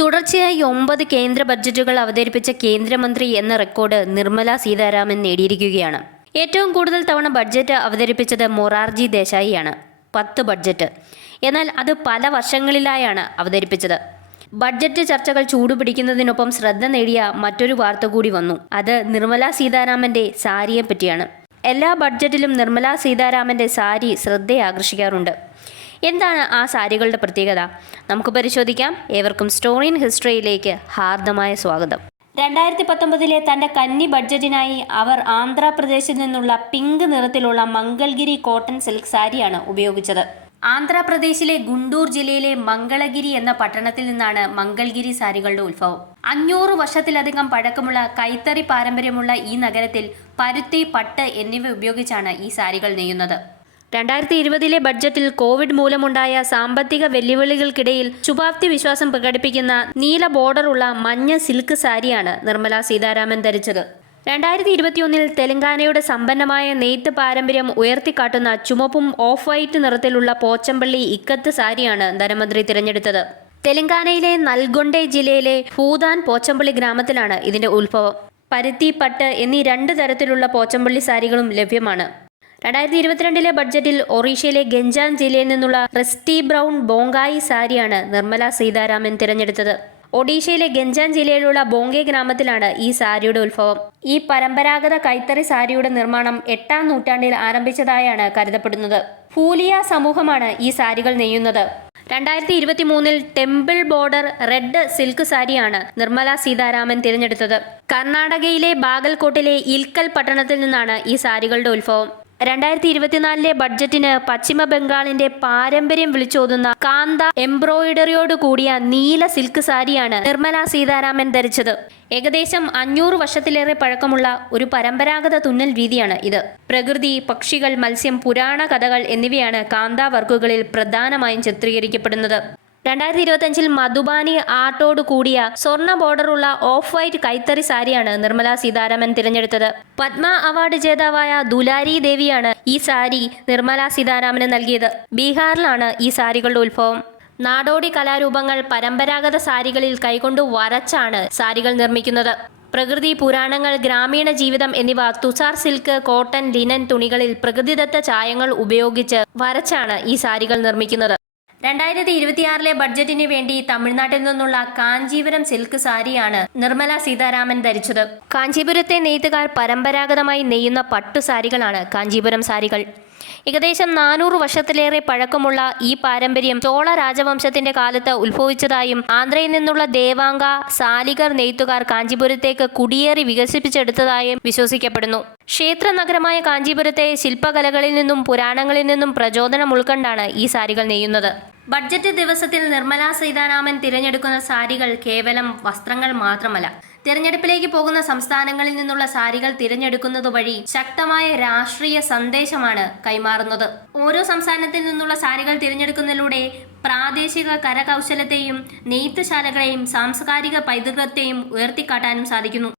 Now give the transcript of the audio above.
തുടർച്ചയായി 9 കേന്ദ്ര ബഡ്ജറ്റുകൾ അവതരിപ്പിച്ച കേന്ദ്രമന്ത്രി എന്ന റെക്കോർഡ് നിർമ്മല സീതാരാമൻ നേടിയിരിക്കുകയാണ്. ഏറ്റവും കൂടുതൽ തവണ ബഡ്ജറ്റ് അവതരിപ്പിച്ചത് മൊറാർജി ദേശായിയാണ്, 10 ബഡ്ജറ്റ്. എന്നാൽ അത് പല വർഷങ്ങളിലായാണ് അവതരിപ്പിച്ചത്. ബഡ്ജറ്റ് ചർച്ചകൾ ചൂടുപിടിക്കുന്നതിനൊപ്പം ശ്രദ്ധ നേടിയ മറ്റൊരു വാർത്ത കൂടി വന്നു. അത് നിർമ്മല സീതാരാമന്റെ സാരിയെ പറ്റിയാണ്. എല്ലാ ബഡ്ജറ്റിലും നിർമ്മല സീതാരാമന്റെ സാരി ശ്രദ്ധയാകർഷിക്കാറുണ്ട്. എന്താണ് ആ സാരികളുടെ പ്രത്യേകത? നമുക്ക് പരിശോധിക്കാം. ഏവർക്കും സ്റ്റോറി ഇൻ ഹിസ്റ്ററിയിലേക്ക് ഹാർദമായ സ്വാഗതം. 2019 തൻ്റെ കന്നി ബഡ്ജറ്റിനായി അവർ ആന്ധ്രാപ്രദേശിൽ നിന്നുള്ള പിങ്ക് നിറത്തിലുള്ള മംഗൾഗിരി കോട്ടൺ സിൽക്ക് സാരിയാണ് ഉപയോഗിച്ചത്. ആന്ധ്രാപ്രദേശിലെ ഗുണ്ടൂർ ജില്ലയിലെ മംഗളഗിരി എന്ന പട്ടണത്തിൽ നിന്നാണ് മംഗൾഗിരി സാരികളുടെ ഉത്ഭവം. 500 വർഷത്തിലധികം പഴക്കമുള്ള കൈത്തറി പാരമ്പര്യമുള്ള ഈ നഗരത്തിൽ പരുത്തി, പട്ട് എന്നിവ ഉപയോഗിച്ചാണ് ഈ സാരികൾ നെയ്യുന്നത്. 2020 ബഡ്ജറ്റിൽ കോവിഡ് മൂലമുണ്ടായ സാമ്പത്തിക വെല്ലുവിളികൾക്കിടയിൽ ശുഭാപ്തി വിശ്വാസം പ്രകടിപ്പിക്കുന്ന നീല ബോർഡറുള്ള മഞ്ഞ സിൽക്ക് സാരിയാണ് നിർമ്മല സീതാരാമൻ ധരിച്ചത്. 2021 തെലങ്കാനയുടെ സമ്പന്നമായ നെയ്ത്ത് പാരമ്പര്യം ഉയർത്തിക്കാട്ടുന്ന ചുമപ്പും ഓഫ് വൈറ്റ് നിറത്തിലുള്ള പോച്ചമ്പള്ളി ഇക്കത്ത് സാരിയാണ് ധനമന്ത്രി തിരഞ്ഞെടുത്തത്. തെലങ്കാനയിലെ നൽഗൊണ്ഡെ ജില്ലയിലെ ഭൂതാൻ പോച്ചമ്പള്ളി ഗ്രാമത്തിലാണ് ഇതിന്റെ ഉത്ഭവം. പരുത്തി, പട്ട് എന്നീ 2 തരത്തിലുള്ള പോച്ചമ്പള്ളി സാരികളും ലഭ്യമാണ്. 2022 ബഡ്ജറ്റിൽ ഒറീഷയിലെ ഗഞ്ചാൻ ജില്ലയിൽ നിന്നുള്ള റസ്റ്റി ബ്രൗൺ ബോങ്കായി സാരിയാണ് നിർമ്മല സീതാരാമൻ തിരഞ്ഞെടുത്തത്. ഒഡീഷയിലെ ഗഞ്ചാൻ ജില്ലയിലുള്ള ബോംഗെ ഗ്രാമത്തിലാണ് ഈ സാരിയുടെ ഉത്ഭവം. ഈ പരമ്പരാഗത കൈത്തറി സാരിയുടെ നിർമ്മാണം 8ാം നൂറ്റാണ്ടിൽ ആരംഭിച്ചതായാണ് കരുതപ്പെടുന്നത്. ഫൂലിയ സമൂഹമാണ് ഈ സാരികൾ നെയ്യുന്നത്. 2023 ടെമ്പിൾ ബോർഡർ റെഡ് സിൽക്ക് സാരിയാണ് നിർമ്മല സീതാരാമൻ തിരഞ്ഞെടുത്തത്. കർണാടകയിലെ ബാഗൽകോട്ടിലെ ഇൽക്കൽ പട്ടണത്തിൽ നിന്നാണ് ഈ സാരികളുടെ ഉത്ഭവം. 2024 ബഡ്ജറ്റിന് പശ്ചിമ ബംഗാളിന്റെ പാരമ്പര്യം വിളിച്ചോതുന്ന കാന്ത എംബ്രോയിഡറിയോട് കൂടിയ നീല സിൽക്ക് സാരിയാണ് നിർമ്മല സീതാരാമൻ ധരിച്ചത്. ഏകദേശം 500 വർഷത്തിലേറെ പഴക്കമുള്ള ഒരു പരമ്പരാഗത തുന്നൽ രീതിയാണ് ഇത്. പ്രകൃതി, പക്ഷികൾ, മത്സ്യം, പുരാണ കഥകൾ എന്നിവയാണ് കാന്ത വർക്കുകളിൽ പ്രധാനമായും ചിത്രീകരിക്കപ്പെടുന്നത്. 2025 മധുബാനി ആർട്ടോട് കൂടിയ സ്വർണ്ണ ബോർഡറുള്ള ഓഫ് വൈറ്റ് കൈത്തറി സാരിയാണ് നിർമ്മല സീതാരാമൻ തിരഞ്ഞെടുത്തത്. പത്മ അവാർഡ് ജേതാവായ ദുലാരി ദേവിയാണ് ഈ സാരി നിർമ്മല സീതാരാമന് നൽകിയത്. ബീഹാറിലാണ് ഈ സാരികളുടെ ഉത്ഭവം. നാടോടി കലാരൂപങ്ങൾ പരമ്പരാഗത സാരികളിൽ കൈകൊണ്ട് വരച്ചാണ് സാരികൾ നിർമ്മിക്കുന്നത്. പ്രകൃതി, പുരാണങ്ങൾ, ഗ്രാമീണ ജീവിതം എന്നിവ തുഷാർ സിൽക്ക്, കോട്ടൺ, ലിനൻ തുണികളിൽ പ്രകൃതിദത്ത ചായങ്ങൾ ഉപയോഗിച്ച് വരച്ചാണ് ഈ സാരികൾ നിർമ്മിക്കുന്നത്. 2026 ബഡ്ജറ്റിന് വേണ്ടി തമിഴ്നാട്ടിൽ നിന്നുള്ള കാഞ്ചീപുരം സിൽക്ക് സാരിയാണ് നിർമ്മല സീതാരാമൻ ധരിച്ചത്. കാഞ്ചീപുരത്തെ നെയ്ത്തുകാർ പരമ്പരാഗതമായി നെയ്യുന്ന പട്ടുസാരികളാണ് കാഞ്ചീപുരം സാരികൾ. ഏകദേശം 400 വർഷത്തിലേറെ പഴക്കമുള്ള ഈ പാരമ്പര്യം ചോള രാജവംശത്തിന്റെ കാലത്ത് ഉത്ഭവിച്ചതായും ആന്ധ്രയിൽ നിന്നുള്ള ദേവാംഗ, സാലിഗർ നെയ്ത്തുകാർ കാഞ്ചീപുരത്തേക്ക് കുടിയേറി വികസിപ്പിച്ചെടുത്തതായും വിശ്വസിക്കപ്പെടുന്നു. ക്ഷേത്ര നഗരമായ കാഞ്ചീപുരത്തെ ശില്പകലകളിൽ നിന്നും പുരാണങ്ങളിൽ നിന്നും പ്രചോദനം ഉൾക്കൊണ്ടാണ് ഈ സാരികൾ നെയ്യുന്നത്. ബഡ്ജറ്റ് ദിവസത്തിൽ നിർമ്മല സീതാരാമൻ തിരഞ്ഞെടുക്കുന്ന സാരികൾ കേവലം വസ്ത്രങ്ങൾ മാത്രമല്ല, തിരഞ്ഞെടുപ്പിലേക്ക് പോകുന്ന സംസ്ഥാനങ്ങളിൽ നിന്നുള്ള സാരികൾ തിരഞ്ഞെടുക്കുന്നത് വഴി ശക്തമായ രാഷ്ട്രീയ സന്ദേശമാണ് കൈമാറുന്നത്. ഓരോ സംസ്ഥാനത്തിൽ നിന്നുള്ള സാരികൾ തിരഞ്ഞെടുക്കുന്നതിലൂടെ പ്രാദേശിക കരകൗശലത്തെയും നെയ്ത്തുശാലകളെയും സാംസ്കാരിക പൈതൃകത്തെയും ഉയർത്തിക്കാട്ടാനും സാധിക്കുന്നു.